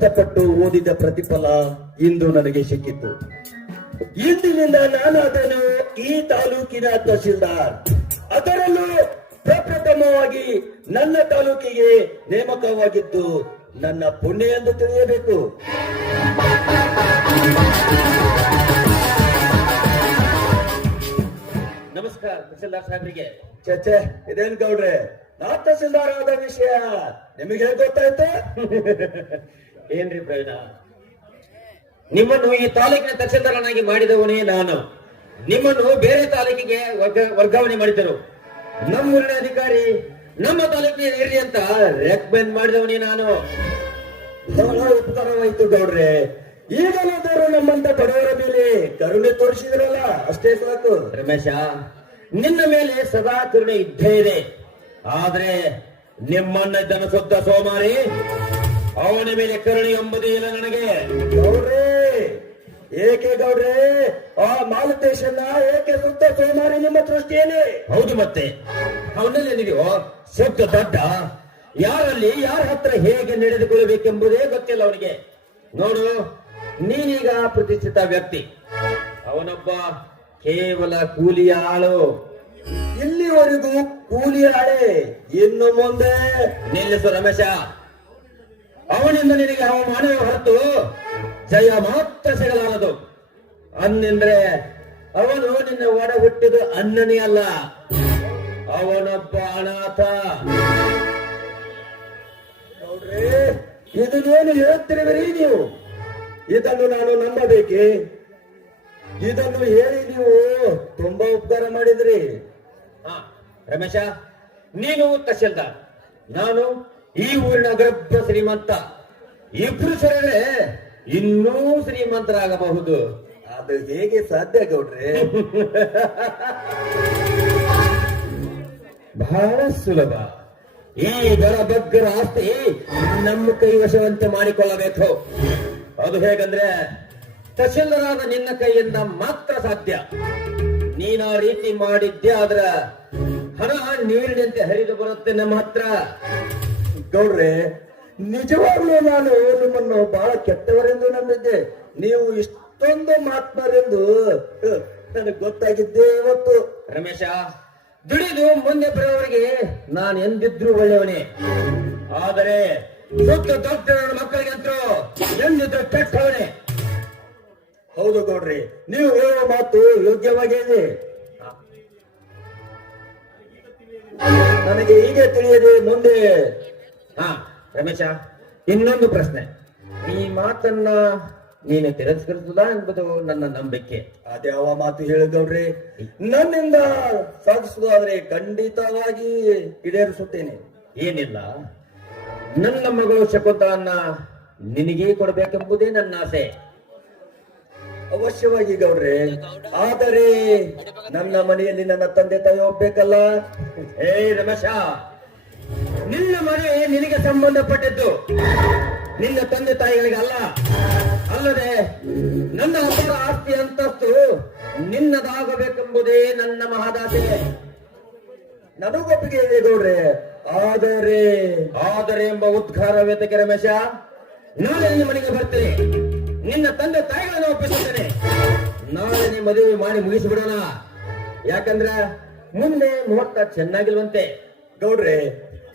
ಕಷ್ಟಪಟ್ಟು ಓದಿದ ಪ್ರತಿಫಲ ಇಂದು ನನಗೆ ಸಿಕ್ಕಿತು. ಇಂದಿನಿಂದ ನಾನಾದನು ಈ ತಾಲೂಕಿನ ತಹಶೀಲ್ದಾರ್. ಅದರಲ್ಲೂ ಪ್ರಪ್ರಥಮವಾಗಿ ನನ್ನ ತಾಲೂಕಿಗೆ ನೇಮಕವಾಗಿದ್ದು ನನ್ನ ಪುಣ್ಯ ಎಂದು ತಿಳಿಯಬೇಕು. ನಮಸ್ಕಾರ ತಹಸೀಲ್ದಾರ್ ಸಾಹೇಬರಿಗೆ. ಚಚೆ, ಇದೇನ್ ಗೌಡ್ರೆ, ನಾ ತಹಸೀಲ್ದಾರ್ ಆದ ವಿಷಯ ನಿಮಗೆ ಗೊತ್ತಾಯ್ತು? ಏನ್ರಿ ಪ್ರಯೋಜನ? ನಿಮ್ಮನ್ನು ಈ ತಾಲೂಕಿನ ತಹಸೀಲ್ದಾರನಾಗಿ ಮಾಡಿದವನೇ ನಾನು. ನಿಮ್ಮನ್ನು ಬೇರೆ ತಾಲೂಕಿಗೆ ವರ್ಗಾವಣೆ ಮಾಡಿದರು. ನಮ್ಮೂರಿನ ಅಧಿಕಾರಿ ನಮ್ಮ ತಾಲೂಕಿನ ಇರ್ರಿ ಅಂತ ರೆಕಮೆಂಡ್ ಮಾಡಿದವನೇ ನಾನು. ಬಹಳ ಉತ್ತರವಾಯ್ತು ಗೌಡ್ರೆ. ಈಗಲಾದರೂ ನಮ್ಮಂತ ಬಡವರ ಮೇಲೆ ಕರುಣೆ ತೋರಿಸಿದ್ರಲ್ಲ, ಅಷ್ಟೇ ಸಾಕು. ರಮೇಶ, ನಿನ್ನ ಮೇಲೆ ಸದಾ ಕರುಣೆ ಇದ್ದೇ ಇದೆ. ಆದ್ರೆ ನಿಮ್ಮನ್ನ ಸುತ್ತ ಸೋಮಾರಿ, ಅವನ ಮೇಲೆ ಕರುಣೆ ಎಂಬುದೇ ಇಲ್ಲ ನನಗೆ. ಗೌಡ್ರೆ, ಏಕೆ ಗೌಡ್ರೆ ಆ ಮಾಲತೇಶನ್ನ ಏಕೆ ಸುತ್ತ ಸೋಮಾರಿ ನಿಮ್ಮ ದೃಷ್ಟಿಯಲ್ಲಿ? ಹೌದು, ಮತ್ತೆ ಅವನಲ್ಲಿ ನೀವು ಸುತ್ತ ದೊಡ್ಡ, ಯಾರಲ್ಲಿ ಯಾರ ಹತ್ರ ಹೇಗೆ ನಡೆದುಕೊಳ್ಳಬೇಕೆಂಬುದೇ ಗೊತ್ತಿಲ್ಲ ಅವನಿಗೆ. ನೋಡು, ನೀನೀಗ ಪ್ರತಿಷ್ಠಿತ ವ್ಯಕ್ತಿ, ಅವನೊಬ್ಬ ಕೇವಲ ಕೂಲಿಯ ಆಳು. ಇಲ್ಲಿವರೆಗೂ ಕೂಲಿ ಆಳೆ, ಇನ್ನು ಮುಂದೆ ನಿಲ್ಲಿಸು ರಮೇಶ. ಅವನಿಂದ ನಿನಗೆ ಅವಮಾನವೇ ಹೊರತು ಜಯ ಮಾತ್ರ ಸಿಗಲಾರದು. ಅನ್ನೆಂದ್ರೆ ಅವನು ನಿನ್ನ ಒಡ ಹುಟ್ಟಿದ ಅನ್ನನೇ ಅಲ್ಲ, ಅವನೊಬ್ಬ ಅನಾಥ. ನೋಡ್ರಿ, ಇದನ್ನೇನು ಹೇಳ್ತಿರುವಿರಿ ನೀವು? ಇದನ್ನು ನಾನು ನಂಬಬೇಕೆ? ಇದನ್ನು ಹೇಳಿ ನೀವು ತುಂಬಾ ಉಪಕಾರ ಮಾಡಿದ್ರಿ. ರಮೇಶ, ನೀನು ತಹಶೀಲ್ದಾರ್, ನಾನು ಈ ಊರಿನ ಅಗ್ರಭ್ಯ ಶ್ರೀಮಂತ. ಇಬ್ರು ಸೇರಿದ್ರೆ ಇನ್ನೂ ಶ್ರೀಮಂತರಾಗಬಹುದು. ಅದು ಹೇಗೆ ಸಾಧ್ಯ ಗೌಡ್ರೆ? ಬಹಳ ಸುಲಭ. ಈ ಬಗ್ಗರ ಆಸ್ತಿ ನಮ್ಮ ಕೈವಶವಂತೆ ಮಾಡಿಕೊಳ್ಳಬೇಕು. ಅದು ಹೇಗಂದ್ರೆ ತಹಶೀಲ್ದಾರಾದ ನಿನ್ನ ಕೈಯಿಂದ ಮಾತ್ರ ಸಾಧ್ಯ. ನೀನ ರೀತಿ ಮಾಡಿದ್ದೆ ಆದ್ರ ಹಣ ನೀರಿನಂತೆ ಹರಿದು ಬರುತ್ತೆ ನಮ್ಮ ಹತ್ರ. ಗೌಡ್ರೆ, ನಿಜವಾಗ್ಲೂ ನಾನು ನಿಮ್ಮನ್ನು ಬಹಳ ಕೆಟ್ಟವರೆಂದು ನಂಬಿದ್ದೆ. ನೀವು ಇಷ್ಟೊಂದು ಮಾತ್ಮರೆಂದು ನನಗೆ ಗೊತ್ತಾಗಿದ್ದೆ ಇವತ್ತು. ರಮೇಶ, ದುಡಿದು ಮುಂದೆ ಬರೋವರಿಗೆ ನಾನು ಎಂದಿದ್ರು ಒಳ್ಳೆಯವನೇ. ಆದರೆ ಸುತ್ತ ದೊಡ್ಡ ಮಕ್ಕಳಿಗಂತೂ ಎಂದಿದ್ರು ಕೆಟ್ಟವನೇ. ಹೌದು ಗೌಡ್ರಿ, ನೀವು ಹೇಳುವ ಮಾತು ಯೋಗ್ಯವಾಗಿದೆ. ನನಗೆ ಈಗ ತಿಳಿಯದೆ ಮುಂದೆ. ರಮೇಶ, ಇನ್ನೊಂದು ಪ್ರಶ್ನೆ. ಈ ಮಾತನ್ನ ನೀನು ತಿರಸ್ಕರಿಸುವುದಾ ಎಂಬುದು ನನ್ನ ನಂಬಿಕೆ. ಅದ್ಯಾವ ಮಾತು ಹೇಳಿದವ್ರಿ? ನನ್ನಿಂದ ಸಾಧಿಸುವುದಾದ್ರೆ ಖಂಡಿತವಾಗಿ ಈಡೇರಿಸುತ್ತೇನೆ. ಏನಿಲ್ಲ, ನನ್ನ ಮಗಳು ಶಕುಂತಲನ್ನ ನಿನಗೇ ಕೊಡಬೇಕೆಂಬುದೇ ನನ್ನ ಆಸೆ. ಅವಶ್ಯವಾಗಿ ಗೌಡ್ರೆ, ಆದರೆ ನನ್ನ ಮನೆಯಲ್ಲಿ ನನ್ನ ತಂದೆ ತಾಯಿ ಹೋಗ್ಬೇಕಲ್ಲ. ಹೇ ರಮೇಶ, ನಿನ್ನ ಮನೆ ನಿನಗೆ ಸಂಬಂಧಪಟ್ಟಿದ್ದು, ನಿನ್ನ ತಂದೆ ತಾಯಿಗಳಿಗೆ ಅಲ್ಲ. ಅಲ್ಲದೆ ನನ್ನ ಅಪಾರ ಆಸ್ತಿ ಅಂತಸ್ತು ನಿನ್ನದಾಗಬೇಕೆಂಬುದೇ ನನ್ನ ಮಹದಾಸೆ. ನನಗೊಪ್ಪಿಗೆ ಇದೆ ಗೌಡ್ರೆ, ಆದರೆ ಎಂಬ ಉದ್ಗಾರ ವೇತಕ್ಕೆ ರಮೇಶ, ನಾಳೆ ನಿನ್ನ ಮನೆಗೆ ಬರ್ತೇನೆ. ನಿನ್ನ ತಂದೆ ತಾಯಿಗಳನ್ನು ಒಪ್ಪಿಸುತ್ತೇನೆ. ನಾಳೆ ನೀ ಮದುವೆ ಮಾಡಿ ಮುಗಿಸಿಬಿಡೋಣ. ಯಾಕಂದ್ರೆ ಮುಂದೆ ಮುಹೂರ್ತ ಚೆನ್ನಾಗಿಲ್ವಂತೆ. ಗೌಡ್ರೆ,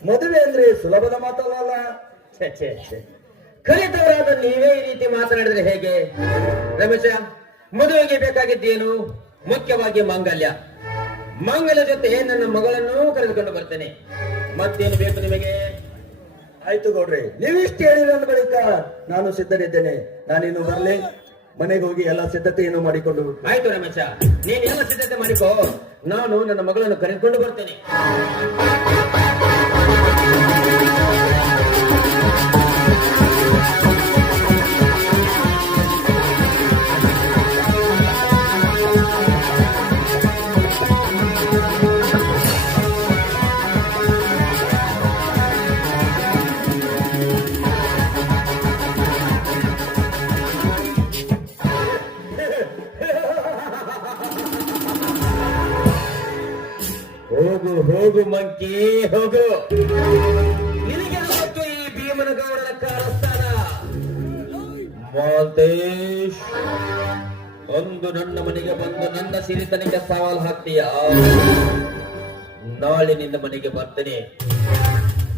ಮದುವೆ ಅಂದ್ರೆ ಸುಲಭದ ಮಾತಲ್ಲ. ಕಲಿತವರಾದ ನೀವೇ ಈ ರೀತಿ ಮಾತನಾಡಿದ್ರೆ ಹೇಗೆ? ರಮೇಶ, ಮದುವೆಗೆ ಬೇಕಾಗಿದ್ದೇನು? ಮುಖ್ಯವಾಗಿ ಮಾಂಗಲ್ಯ. ಮಾಂಗಲ್ಯ ಜೊತೆ ನನ್ನ ಮಗಳನ್ನು ಕರೆದುಕೊಂಡು ಬರ್ತೇನೆ. ಮತ್ತೇನು ಬೇಕು ನಿಮಗೆ? ಆಯ್ತು ಗೌಡ್ರೆ, ನೀವಿಷ್ಟು ಹೇಳಿದ ಬಳಿಕ ನಾನು ಸಿದ್ಧನಿದ್ದೇನೆ. ನಾನಿನ್ನು ಬರಲಿ, ಮನೆಗೆ ಹೋಗಿ ಎಲ್ಲ ಸಿದ್ಧತೆಯನ್ನು ಮಾಡಿಕೊಂಡು. ಆಯ್ತು ರಮೇಶ, ನೀನು ಎಲ್ಲ ಸಿದ್ಧತೆ ಮಾಡಿಕೋ. ನಾನು ನನ್ನ ಮಗಳನ್ನು ಕರೆದುಕೊಂಡು ಬರ್ತೇನೆ. ಹೋಗು ಹೋಗು ಮಂಕಿ ಹೋಗು. ನಿನಗೆ ಗೊತ್ತು ಈ ಭೀಮನಗೌಡರ ಕಾಲಸ್ಥಾನ. ಮಾಲ್ತೇಶ್, ಒಂದು ನನ್ನ ಮನೆಗೆ ಬಂದು ನನ್ನ ಸಿರಿತನಕ್ಕೆ ಸವಾಲು ಹಾಕ್ತೀಯ. ನಾಳೆ ನಿನ್ನ ಮನೆಗೆ ಬರ್ತೇನೆ.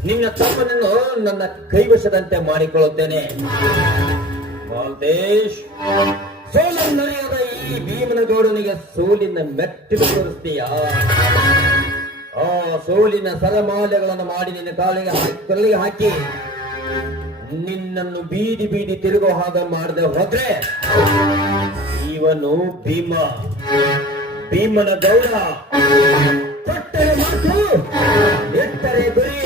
ನಿನ್ನ ತಮ್ಮನನ್ನು ನನ್ನ ಕೈವಶದಂತೆ ಮಾಡಿಕೊಳ್ಳುತ್ತೇನೆ. ಮಾಲ್ತೇಶ್, ಸೋಲನ್ನರಿಯದ ಈ ಭೀಮನಗೌಡನಿಗೆ ಸೋಲಿನ ಮೆಟ್ಟಿಲು ತೋರಿಸ್ತೀಯ. ಆ ಸೋಲಿನ ಸರಮಾಲೆಗಳನ್ನು ಮಾಡಿ ನಿನ್ನ ಕೊರಳಿಗೆ ಹಾಕಿ ನಿನ್ನನ್ನು ಬೀದಿ ಬೀದಿ ತಿರುಗೋ ಹಾಗೆ ಮಾಡದೆ ಹೋದ್ರೆ ಇವನು ಭೀಮನ ಗೌಡ. ಕೊಟ್ಟರೆ ಮಾತು, ಎಟ್ಟರೆ ಗುರಿ.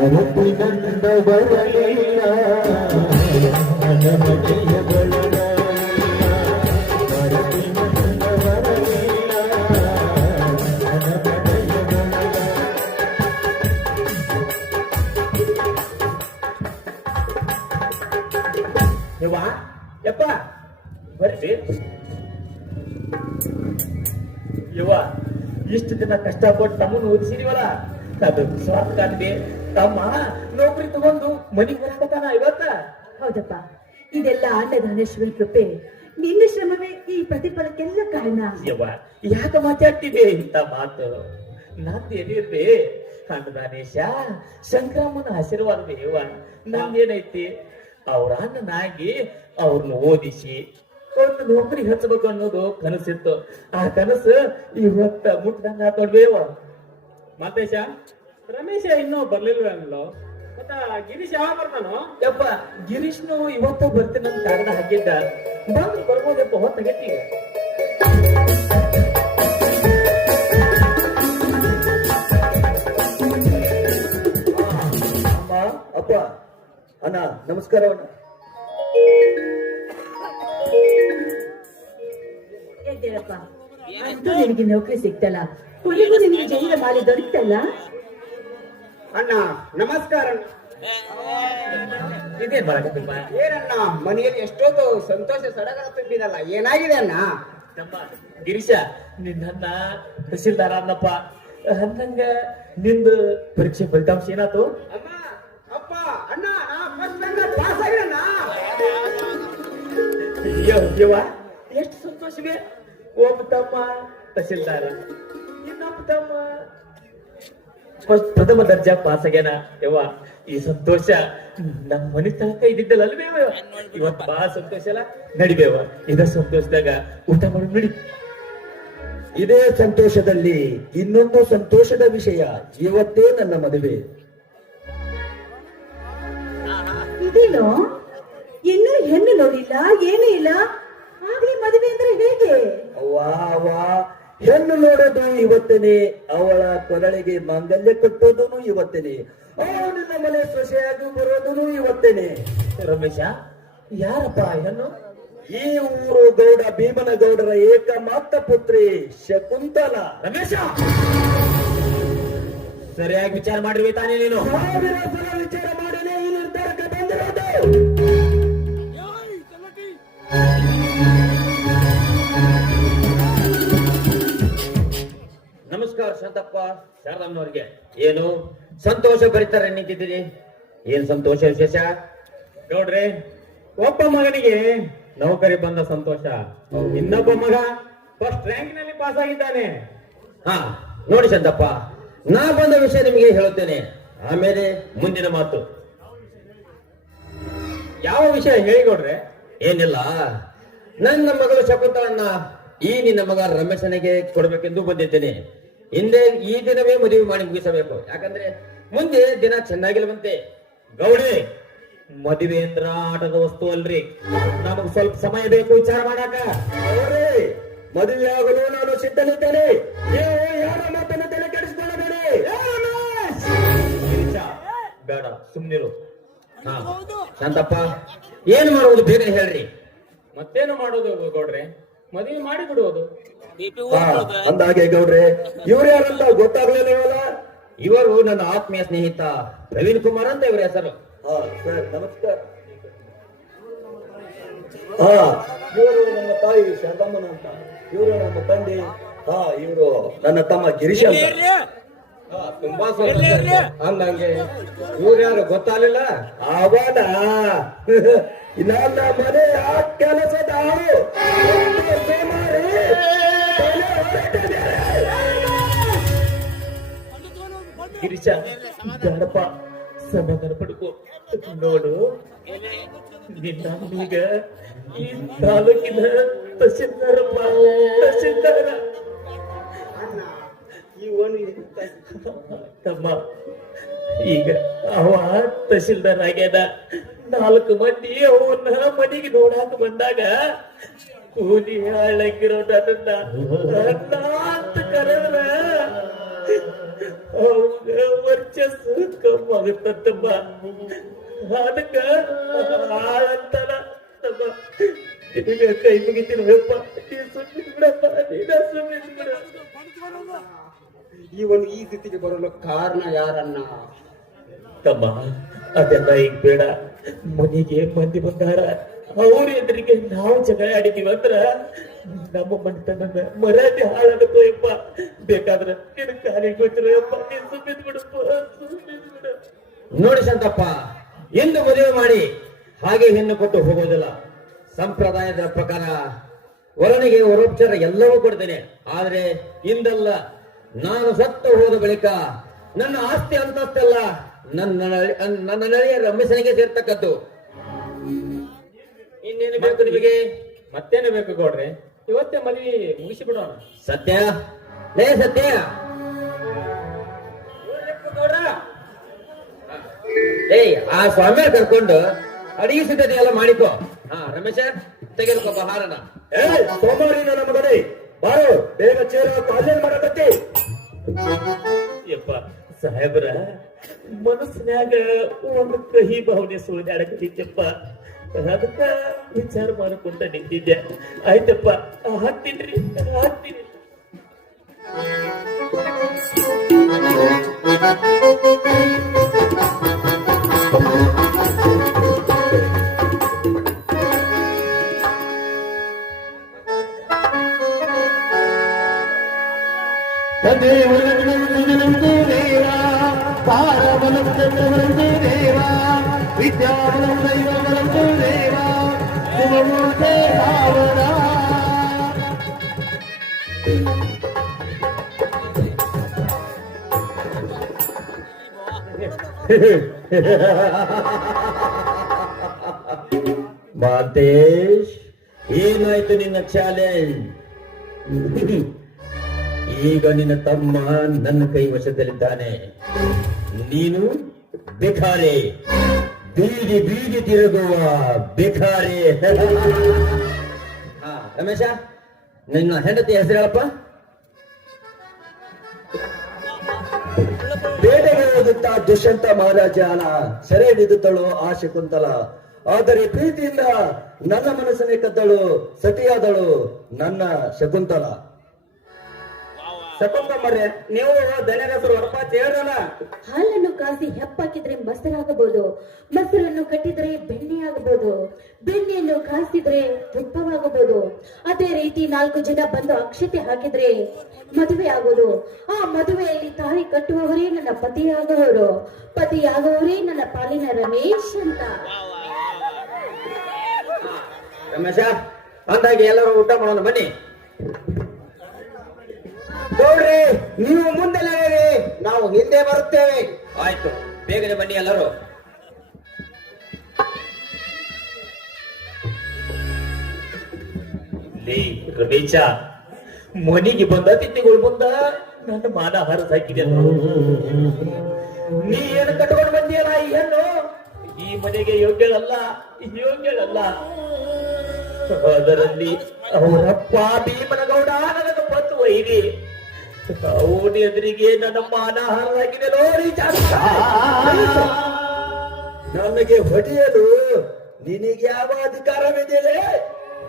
ಮನಸ್ಸಿನಿಂದ ಬರಲಿಲ್ಲ ಮನಮನೆಯ ಬಲವ. ಮನಸ್ಸಿನಿಂದ ಬರಲಿಲ್ಲ ಮನಮನೆಯ ಬಲವ. ಯವ್ವ, ಯಪ್ಪ ಬರ್ರಿ. ಯವ್ವ, ಇಷ್ಟು ದಿನ ಕಷ್ಟಪಟ್ಟು ತಮ್ಮನ್ನು ಓದಿಸಿದೀವಲ್ಲ, ಅದು ಸ್ವಾರ್ಥ ಕಾಣ್ದೆ. ತಮ್ಮ ನೌಕರಿ ತಗೊಂಡು ಮನೆಗೆ ಬರಕತ್ತಾನ ಇವತ್ತ. ಹೌದಪ್ಪ, ಇದೆಲ್ಲ ಅನ್ನದಾನೇಶ್ವರಿ ಕೃಪೆ. ನಿನ್ನ ಶ್ರಮವೇ ಈ ಪ್ರತಿಫಲಕ್ಕೆಲ್ಲ ಕಾರಣ. ಯವ್ವ, ಯಾಕೆ ಮಾತಾಡ್ತಿದ್ದೆ ಇಂತ ಮಾತು? ನಂದು ಏನಿರ್ಬೇ ಅನ್ನದಾನೇಶ ಸಂಕ್ರಮಣ ಆಶೀರ್ವಾದ. ಯವ್ವ, ನಂದೇನೈತಿ, ಅವ್ರ ಅನ್ನನಾಗಿ ಅವ್ರನ್ನ ಓದಿಸಿ ಒಂದು ನೌಕರಿ ಹಚ್ಚಬೇಕು ಅನ್ನೋದು ಕನಸಿತ್ತು. ಆ ಕನಸು ಇವತ್ತ ಮುಟ್ದಂಗ ನೋಡ್ಬೇವ. ಮಾತೇಶ, ರಮೇಶ ಇನ್ನೂ ಬರ್ಲಿಲ್ವೇನಲ್ಲೋ? ಮತ್ತ ಗಿರೀಶ್ ಯಾವಾಗ ಬರ್ತಾನೋ? ಯಪ್ಪ, ಗಿರೀಶ್ನು ಇವತ್ತು ಬರ್ತೀನಂತ ಕಾರಣ ಹಾಕಿದ್ದ. ಬಂದು ಬರ್ಬೋದಪ್ಪ, ಹೊತ್ತಾಗೈತಿ ಈಗ. ಅಮ್ಮ, ಅಪ್ಪ, ಅಣ್ಣ ನಮಸ್ಕಾರವಣ್ಣ. ಎದ್ದೇಳಪ್ಪ, ಅಂತೂ ನಿನಗೆ ನೌಕರಿ ಸಿಕ್ತಲ್ಲ, ಕೊನೆಗೂ ನಿನಗೆ ಜೈಲ ಮಾಲಿ ದೊರೀತಲ್ಲ. ಅಣ್ಣ ನಮಸ್ಕಾರ. ಇದೇನ್ ಮಾಡಕತ್ತಿಪ್ಪ? ಏನಣ್ಣ ಮನೆಯಲ್ಲಿ ಎಷ್ಟೊಂದು ಸಂತೋಷ ಸಡಗರ ತುಂಬಿದಲ್ಲ, ಏನಾಗಿದೆ ಅಣ್ಣ? ತಮ್ಮ ಗಿರೀಶ, ನಿನ್ನ ತಹಸೀಲ್ದಾರ ಅನ್ನಪ್ಪ ಅಂದಂಗ ನಿಂದು ಪರೀಕ್ಷೆ ಫಲಿತಾಂಶ ಏನಾತು? ಅಮ್ಮ, ಅಪ್ಪ, ಅಣ್ಣ, ನಾ ಫಸ್ಟ್ ರ್ಯಾಂಕ್ ಪಾಸ್ ಆಗಿರಣ್ಣ. ಯವ್ವ, ಎಷ್ಟು ಸಂತೋಷವೇ. ಒಬ್ಬ ತಮ್ಮ ತಹಸೀಲ್ದಾರ, ಇನ್ನೊಬ್ಬ ತಮ್ಮ ಪ್ರಥಮ ದರ್ಜಾ ಪಾಸ್ ಆಗ್ಯಾನ. ಯವ್ವ, ಈ ಸಂತೋಷ ನಮ್ಮ ಮನೆ ತನಕ ಇದ್ದಿದ್ದಲ್ಲ ಅಲ್ವೇವ? ಇವತ್ತು ಬಹಳ ಸಂತೋಷ ಅಲ್ಲ. ನಡಿಬೇವ, ಇದ ಸಂತೋಷದಾಗ ಊಟ ಮಾಡಿ ನಡಿ. ಇದೇ ಸಂತೋಷದಲ್ಲಿ ಇನ್ನೊಂದು ಸಂತೋಷದ ವಿಷಯ. ಇವತ್ತೇ ನನ್ನ ಮದುವೆ. ಇದೇನು, ಇನ್ನೂ ಹೆಣ್ಣು ನೋಡಿಲ್ಲ, ಏನೂ ಇಲ್ಲ, ಆಗ್ಲಿ ಮದುವೆ ಅಂದ್ರೆ ಹೇಗೆ? ವಾ ಹೆಣ್ಣು ನೋಡೋದು ಇವತ್ತೇನೆ, ಅವಳ ಕೊರಳಿಗೆ ಮಾಂಗಲ್ಯ ಕಟ್ಟೋದು ಇವತ್ತೇನೆ, ಅವಳು ನಿನ್ನ ಮನೆ ಸೊಸೆಯಾಗಿ ಬರೋದು ಇವತ್ತೇನೆ. ರಮೇಶ, ಯಾರಪ್ಪ ಹೆಣ್ಣು? ಈ ಊರು ಗೌಡ ಭೀಮನ ಗೌಡರ ಏಕಮಾತ್ರ ಪುತ್ರಿ ಶಕುಂತಲ. ರಮೇಶ, ಸರಿಯಾಗಿ ವಿಚಾರ ಮಾಡಿರ್ವಿ ತಾನೇ ನೀನು? ಸಾವಿರ ಸಲ ವಿಚಾರ ಮಾಡಲೇ ಈ ನಿರ್ಧಾರಕ್ಕೆ ಬಂದಿರೋದು. ನಮಸ್ಕಾರ ಶಾಂತಪ್ಪ, ಶಾರದಮ್ಮನವ್ರಿಗೆ. ಏನು ಸಂತೋಷ ಬರೀತಾರೆ ನಿಂತಿದ್ದೀರಿ? ಏನ್ ಸಂತೋಷ ವಿಶೇಷ? ನೋಡ್ರಿ, ಒಬ್ಬ ಮಗನಿಗೆ ನೌಕರಿ ಬಂದ ಸಂತೋಷ, ಇನ್ನೊಬ್ಬ ಮಗ ಫಸ್ಟ್ ರ್ಯಾಂಕ್ ನಲ್ಲಿ ಪಾಸ್ ಆಗಿದ್ದಾನೆ. ಹಾ ನೋಡಿ ಶಾಂತಪ್ಪ, ನಾ ಬಂದ ವಿಷಯ ನಿಮಗೆ ಹೇಳುತ್ತೇನೆ, ಆಮೇಲೆ ಮುಂದಿನ ಮಾತು. ಯಾವ ವಿಷಯ ಹೇಳಿಕೊಡ್ರೆ? ಏನಿಲ್ಲ, ನನ್ನ ಮಗಳು ಶಕುಂತಳನ್ನ ಈ ನಿನ್ನ ಮಗ ರಮೇಶನಿಗೆ ಕೊಡಬೇಕೆಂದು ಬಂದಿದ್ದೇನೆ. ಹಿಂದೆ ಈ ದಿನವೇ ಮದುವೆ ಮಾಡಿ ಮುಗಿಸಬೇಕು, ಯಾಕಂದ್ರೆ ಮುಂದೆ ದಿನ ಚೆನ್ನಾಗಿಲ್ವಂತೆ. ಗೌಡಿ, ಮದುವೆ ಅಂದ್ರ ಆಟದ ವಸ್ತು ಅಲ್ರಿ, ನಮಗ್ ಸ್ವಲ್ಪ ಸಮಯ ಬೇಕು ವಿಚಾರ ಮಾಡಾಕ. ಅವರೇ, ಮದುವೆಯಾಗಲು ನಾನು ಸಿದ್ಧನಿದ್ದೇನೆ. ನೀವು ಯಾರ ಮಾತನ್ನು ತಲೆ ಕೆಡಿಸಿಕೊಳ್ಳಬೇಡಿ. ಗಿರೀಶ, ಬೇಡ ಸುಮ್ನಿರು. ಹಾ ಶಾಂತಪ್ಪ, ಏನ್ ಮಾಡುವುದು ಬೇಗನೆ ಹೇಳ್ರಿ. ಮತ್ತೇನು ಮಾಡೋದು ಗೌಡ್ರೆ? ಮದುವೆ ಮಾಡಿ ಬಿಡುವುದು. ಅಂದಾಗೆ ಗೌಡ್ರೆ, ಇವ್ರು ಯಾರಂತ ಗೊತ್ತಾಗ್ಲಿಲ್ಲವಲ್ಲ? ಇವರು ನನ್ನ ಆತ್ಮೀಯ ಸ್ನೇಹಿತ ಪ್ರವೀಣ್ ಕುಮಾರ್ ಅಂತ ಇವರ ಹೆಸರು. ಸರ್ ನಮಸ್ಕಾರ. ಇವರು ನನ್ನ ತಾಯಿ ಶಾರದಮ್ಮನ ಅಂತ, ಇವರು ನನ್ನ ತಂದೆ. ಇವರು ನನ್ನ ತಮ್ಮ ಗಿರೀಶ ಅಂತ. ತುಂಬಾ ಸಂತೋಷ. ಅಂದಂಗೆ ಇವ್ರು ಯಾರು ಗೊತ್ತಾಗಲಿಲ್ಲ? ಅವನ ನನ್ನ ಮನೆಯ ಕೆಲಸದ ಆಳು. ಸೋಮಾರಿ, ತಲೆ ಹೊರಟಿದ್ದಾರೆ. ಗಿರೀಶ ಬೇಡಪ್ಪ, ಸಮಾಧಾನ ಪಡ್ಕೋ. ನೋಡು, ನಿನ್ನ ಈಗ ಈ ತಾಲೂಕಿನ ತಹಶೀಲ್ದಾರಪ್ಪ, ತಹಶೀಲ್ದಾರ. ತಮ್ಮ, ಈಗ ಅವ ತಹಶೀಲ್ದಾರ್ ಆಗ್ಯಾದ. 4 ಮಂದಿ ಅವನ್ನ ಮನೆಗೆ ನೋಡಾಕ ಬಂದಾಗ ಕೂಲಿ ಹಾಳಾಗಿರೋ ನನ್ನ ಅಣ್ಣ ಅಂತ ಕರೆದ್ರ ಅವಾಗ ವರ್ಚಸ್ಸು ಕಮ್ಮಿ ಆಗುತ್ತಮ್ಮ. ಅದಕ್ಕ ಹಾಳಂತಾನ ತಮ್ಮ. ನಿನಗೆ ಕೈ ಮುಗಿತೀನಪ್ಪ, ನೀ ಸುಮ್ಮನೆ ಬಿಡಪ್ಪ, ನೀನ ಸುಮ್ಮನೆ ಬಿಡ. ಇವನು ಈ ಸ್ಥಿತಿಗೆ ಬರಲು ಕಾರಣ ಯಾರನ್ನ? ತಮ್ಮ, ಅದೆಲ್ಲ ಈಗ ಬೇಡ. ಮನೆಗೆ ಮಂದಿ ಬಂದಾರ, ಅವ್ರ ಎದುರಿಗೆ ನಾವು ಜಗಳ ಆಡಿದೀವಿ ಅಂದ್ರ ನಮ್ಮ ಮನೆತನದ ಮರ್ಯಾದೆ ಹಾಳಾಗತ್ತೋಯಪ್ಪ. ಬೇಕಾದ್ರ ನಿನ್ ಕಾಲಿಗೆ ಗೊತ್ತಿರಪ್ಪ, ನೀನ್ ಸುಮ್ಮಿದ್ ಬಿಡಪ್ಪ, ಸುಮ್ಮಿದ್ ಬಿಡ. ನೋಡಿ ಶಾಂತಪ್ಪ, ಎಂದು ಮದುವೆ ಮಾಡಿ ಹಾಗೆ ಹೆಣ್ಣು ಕೊಟ್ಟು ಹೋಗೋದಿಲ್ಲ. ಸಂಪ್ರದಾಯದ ಪ್ರಕಾರ ವರನಿಗೆ ವರೋಪಚಾರ ಎಲ್ಲವೂ ಕೊಡ್ತೇನೆ. ಆದ್ರೆ ಇಂದಲ್ಲ, ನಾನು ಸತ್ತು ಹೋದ ಬಳಿಕ ನನ್ನ ಆಸ್ತಿ ಅಂತಸ್ತೆಲ್ಲ ನನ್ನ ನಳಿಯ ರಮೇಶನಿಗೆ ಸೇರ್ತಕ್ಕದ್ದು. ಇನ್ನೇನು ಬೇಕು ನಿಮಗೆ? ಮತ್ತೇನು ಬೇಕು ಗೌಡ್ರೆ? ಇವತ್ತೇ ಮದ್ವಿ ಮುಗಿಸಿ ಬಿಡೋಣ. ಸತ್ಯ, ಲೇ ಸತ್ಯ, ಏಯ್ ಆ ಸ್ವಾಮಿ ಕರ್ಕೊಂಡು ಅಡಿಗೆ ಸಿದ್ಧತೆ ಎಲ್ಲ ಮಾಡಿಕೋ. ರಮೇಶ, ತೆಗೆದುಕೋ ಹಾರನ. ಸೋಮಾರಿ ನನ್ನ ಮಗನೇ, ಬಾರೋ ಬೇಗ ಚೇರ ಕಾಲೇಜ್ ಮಾಡಕತ್ತಿ. ಯಪ್ಪ ಸಾಹೇಬ್ರ, ಮನಸ್ಸಿನ್ಯಾಗ ಒಂದು ಕಹಿ ಭಾವನೆ ಸುಳಿದಾಡಕತ್ತಿದ್ದಪ್ಪ. ಅದಕ್ಕ ವಿಚಾರ ಮಾಡಿಕೊಂಡ ನಿಂತಿದ್ದೆ. ಆಯ್ತಪ್ಪ, ಹಾಕ್ತೀನ್ರಿ, ಹಾಕ್ತೀನಿ. దేవా పారవలందు దేవా విద్యావలం దైవవలందు దేవా శుభమూర్తే భావనా. ಮಾತೇಶ್, ಏನಾಯ್ತು ನಿನ್ನ ಚಾಲೆಂಜ್? ಈಗ ನಿನ್ನ ತಮ್ಮ ನನ್ನ ಕೈ ವಶದಲ್ಲಿದ್ದಾನೆ. ನೀನು ಭಿಖಾರಿ, ಬೀದಿ ಬೀದಿ ತಿರುಗುವ ಭಿಖಾರಿ. ರಮೇಶ, ನಿನ್ನ ಹೆಂಡತಿ ಹೆಸರು ಹೇಳಪ್ಪ. ಬೇಟೆಗೆ ಹೋಗುತ್ತಾ ದುಷ್ಯಂತ ಮಹಾರಾಜನ ಸೆರೆ ಹಿಡಿದುತ್ತಳು ಆ ಶಕುಂತಲ. ಆದರೆ ಪ್ರೀತಿಯಿಂದ ನನ್ನ ಮನಸ್ಸನ್ನೇ ಕದ್ದಳು, ಸತಿಯಾದಳು ನನ್ನ ಶಕುಂತಲ. ಶಕುಂತಮ್ಮರೇ, ನೀವು ದನಗಸರು ಹೊರಪ ತೇಳಲ್ಲ. ಹಾಲನ್ನು ಕಾಸಿ ಹೆಪ್ಪಾಕಿದ್ರೆ ಮೊಸರಾಗಬಹುದು, ಮೊಸರನ್ನು ಕಟ್ಟಿದ್ರೆ ಬೆಣ್ಣೆ ಆಗಬಹುದು, ಬೆಣ್ಣೆಯನ್ನು ಕಾಸಿದ್ರೆ ತುಪ್ಪವಾಗಬಹುದು. ಅದೇ ರೀತಿ 4 ಜನ ಬಂದು ಅಕ್ಷತೆ ಹಾಕಿದ್ರೆ ಮದುವೆ ಆಗೋದು. ಆ ಮದುವೆಯಲ್ಲಿ ತಾಳಿ ಕಟ್ಟುವವರೇ ನನ್ನ ಪತಿಯಾಗುವವರು, ಪತಿಯಾಗುವವರೇ ನನ್ನ ಪಾಲಿನ ರಮೇಶ್ ಅಂತ. ರಮೇಶ, ಅಂದಾಗೆ ಎಲ್ಲರೂ ಊಟ ಮಾಡೋಣ ಬನ್ನಿ. ಗೌಡ್ರಿ, ನೀವು ಮುಂದೆ ನಡೆಯಿರಿ, ನಾವು ಹಿಂದೆ ಬರುತ್ತೇವೆ. ಆಯ್ತು, ಬೇಗನೆ ಬನ್ನಿ ಎಲ್ಲರೂ. ರಮೇಶ, ಮನೆಗೆ ಬಂದ ತಿಥಿಗಳು ಮುಂದ ನನ್ನ ಮಾನ ಹಾರಸಾಕಿದೆ. ನೀ ಏನು ಕಟ್ಕೊಂಡು ಬಂದಿಯಲ್ಲ ಈ ಹೆಣ್ಣು, ಈ ಮನೆಗೆ ಯೋಗ್ಯಳಲ್ಲ, ಯೋಗ್ಯಳಲ್ಲ. ಅದರಲ್ಲಿ ಅವರಪ್ಪ ಭೀಮನಗೌಡ ನನಗೆ ಬಂದು ಒಯ್ದಿ, ಅವನ ಎದುರಿಗೆ ನನ್ನ ಮಾನ ಹಾರಸಾಕಿದೆ ನೋಡಿ. ನನಗೆ ಹೊಡೆಯಲು ನಿನಗೆ ಯಾವ ಅಧಿಕಾರವಿದೆ?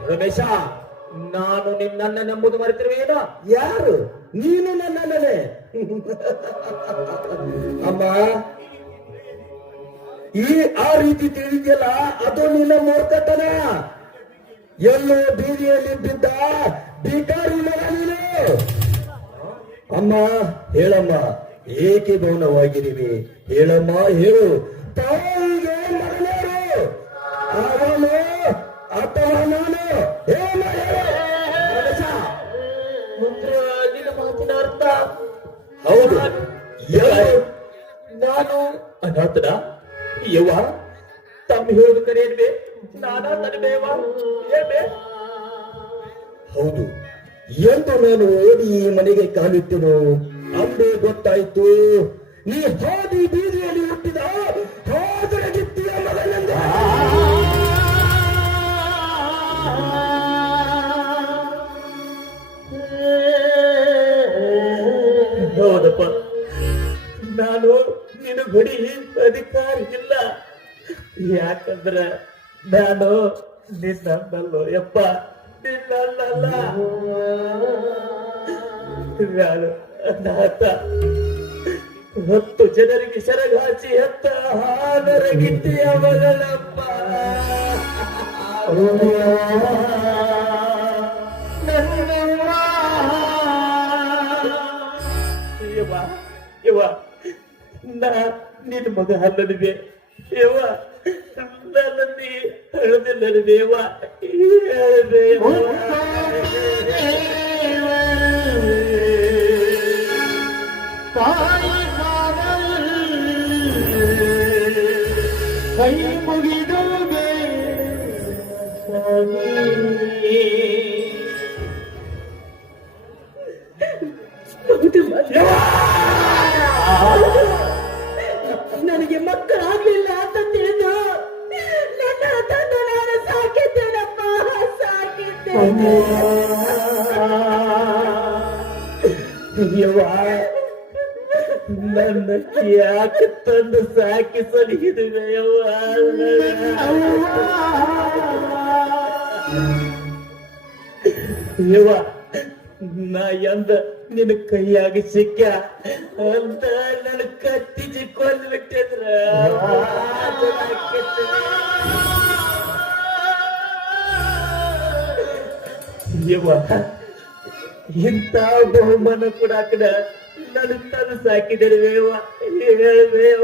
ರಮೇಶ, ನಾನು ನಿನ್ನನ್ನೆಂಬುದು ಮರೆತಿರುವೇನೋ? ಯಾರು ನೀನು? ನನ್ನನ್ನೇ ಅಮ್ಮ, ಆ ರೀತಿ ತಿಳಿದಿಲ್ಲ, ಅದು ನಿನ್ನ ಮೂರ್ಖತನ. ಎಲ್ಲೋ ಬೀದಿಯಲ್ಲಿ ಬಿದ್ದ ಭಿಕಾರಿ ಮಗ ನೀನು. ಅಮ್ಮ ಹೇಳಮ್ಮ, ಏಕೆ ಮೌನವಾಗಿರುವೆ? ಹೇಳಮ್ಮ ಹೇಳು. ತಾಯಿಗೆ ಮಗನೇರು, ಅವನು ಅಥವಾ ನಾನು? ಹೇಳಮ್ಮ ಹೇಳು. ಗಣೇಶ, ಪುತ್ರ, ನಿನ್ನ ಮಾತಿನ ಅರ್ಥ ಹೌದು, ಯಾರು? ನಾನು ಅನಾಥನ ಯವ್ವ ತಮ್ಮ ಹೇಳುದು ಕರೆಯಲ್ವೇ? ನಾನಾ ತನಬೇವ ಏನೇ ಹೌದು, ಎಂದು ನಾನು ಓದಿ ಈ ಮನೆಗೆ ಕಾಲಿಟ್ಟೆನು ಅಂದೇ ಗೊತ್ತಾಯ್ತು ನೀ ಹಾದಿ ಬೀದಿಯಲ್ಲಿ ಹುಟ್ಟಿದ ಹಾದರಗಿತ್ತಿಯ ಮಗನೆಂದು. ಹೌದಪ್ಪ, ನಾನು ನಿನ್ನ ಗುಡಿ ಅಧಿಕಾರ ಇಲ್ಲ. ಯಾಕಂದ್ರ ನಾನು ನಿನ್ನಲ್ಲೋ ಯಪ್ಪ, ನಿನ್ನಲ್ಲ. ನಾನು ಅನಾಥ. 10 ಜನರಿಗೆ ಸೆರಗಾಚಿ ಹೆತ್ತ ಹಾದರಗಿತ್ತಿಯ ಮಗಳಪ್ಪ. ಯವ್ವ ಯವ್ವ, ನಾ ನಿನ್ನ ಮಗ ಅಲ್ಲದಿವೆ ಯವ್ವ. ನನ್ನಲ್ಲಿ ಹಳದಿಲ್ಲದಿವೆ ಯವ್ವ. ತಾಯಿ ಕೈ ಮುಗಿದು ನನಗೆ ಮಕ್ಕಳಾಗ್ಲಿಲ್ಲ ಅಂತ ತಿಳಿದು ನನ್ನ ತಂದೆ ನಾನು ಸಾಕಿದ್ದೇನಪ್ಪ, ಸಾಕಿದ್ದೇನೆ. ಯವ್ವ, ನನ್ನ ಯಾಕೆ ತಂದು ಸಾಕಿ ಸಲಿಹಿದುವೆ ಯವ್ವ. ಯವ್ವ, ನಾ ಎಂದ ನಿನ್ನ ಕೈಯಾಗಿ ಸಿಕ್ಕ ಅಂತ ನನ್ನ ಕತ್ತಿಜಿ ಕೊಂದು ಬಿಟ್ಟಿದ್ರ ಯವ್ವ, ಇಂಥ ಬಹುಮಾನ ಕೊಡಾಕದ ನನ್ನ ತಂದು ಸಾಕಿದರುವೇವ ಹೇಳುವೇವ.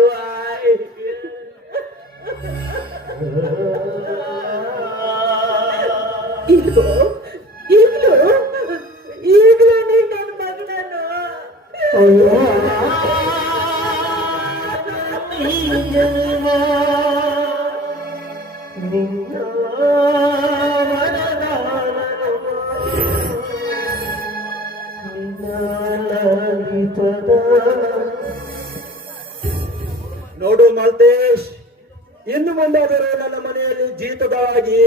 ಈಗಲೂ ನೀನ್ ನನ್ನ ಮಗನನ್ನು ನೋಡು ಮಾಲ್ತೇಶ್, ಇನ್ನು ಮುಂದಾದರೂ ನನ್ನ ಮನೆಯಲ್ಲಿ ಜೀತದಾಗಿ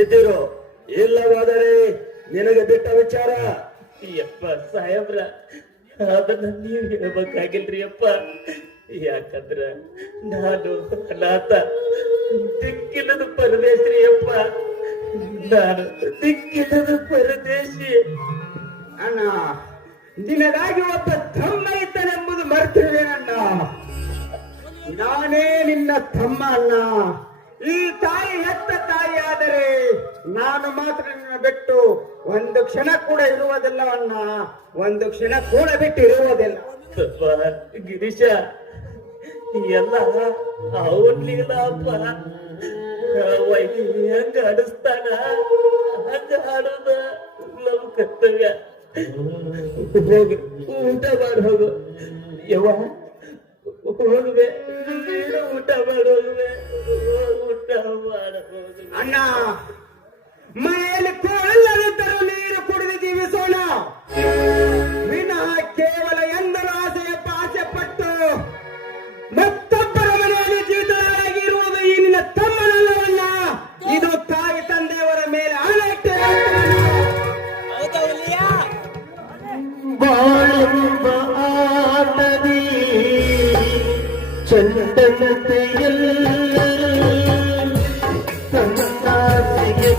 ಇದ್ದಿರು, ಇಲ್ಲವಾದರೆ ನಿನಗೆ ಬಿಟ್ಟ ವಿಚಾರ. ಯಪ್ಪ ಸಾಹೇಬ್ರ, ಅದನ್ನ ನೀವು ಹೇಳ್ಬೇಕಾಗಿಲ್ರಿ ಅಪ್ಪ. ಯಾಕಂದ್ರ ನಾನು ಅನಾಥ, ದಿಕ್ಕಿಲ್ಲದ ಪರದೇಶಿ ಅಪ್ಪ. ನಾನು ದಿಕ್ಕಿಲ್ಲದ ಪರದೇಶಿ. ಅಣ್ಣ, ನಿನಗಾಗಿ ಒಬ್ಬ ತಮ್ಮ ಇದ್ದನೆಂಬುದು ಮರೆತಿರುವೇನಣ್ಣ. ನಾನೇ ನಿನ್ನ ತಮ್ಮ ಅಣ್ಣ. ಈ ತಾಯಿ ಹೆತ್ತ ತಾಯಿ ಆದರೆ ನಾನು ಮಾತ್ರ ನಿನ್ನ ಬಿಟ್ಟು ಒಂದು ಕ್ಷಣ ಕೂಡ ಇರುವುದಿಲ್ಲ ಅಣ್ಣ, ಒಂದು ಕ್ಷಣ ಕೂಡ ಬಿಟ್ಟು ಇರುವುದಿಲ್ಲ. ಅಪ್ಪ ಗಿರೀಶ, ಎಲ್ಲ ಅವನ್ಲಿಲ್ಲ ಅಪ್ಪ. ಅವ ಹೆಂಗ ಆಡಿಸ್ತಾನ ಹಂಗ ಆಡೋದ ನಮ್ ಕರ್ತವ್ಯ. ಹೋಗು, ಊಟ ಮಾಡಿ ಹೋಗು ಯವ್ವ. ಹೋಗುವೆ, ನೀನು ಊಟ ಮಾಡಿ ಹೋಗುವೆ. ಊಟ ಮಾಡಿ ಹೋಗುವೆ. ಅಣ್ಣ, ಮನೆಯಲ್ಲಿ ಕೊಳ್ಳವಿದ್ದರೂ ನೀರು ಕುಡಿದು ಜೀವಿಸೋಣ ವಿನಃ ಕೇವಲ ಎಂದರ ಆಸೆ ಪಟ್ಟು ಮತ್ತೊಬ್ಬರ ಮನೆಯಲ್ಲಿ ಜೀವಿತರಾಗಿ ಇರುವುದು ಈ ನಿನ್ನ ತಮ್ಮನಲ್ಲವಲ್ಲ. ಇದು ತಾಯಿ ತಂದೆಯವರ ಮೇಲೆ ಆಣೆಯಿಟ್ಟೆ. ಬಾಳೆಂಬ ಆಟದಿ ಚಂದನತೆಯಲ್ಲಿ ಸಂತಾಸಿಗೆ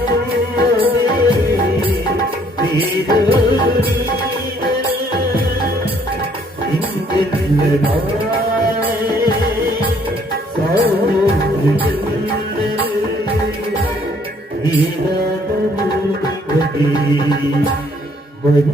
ಮರಿ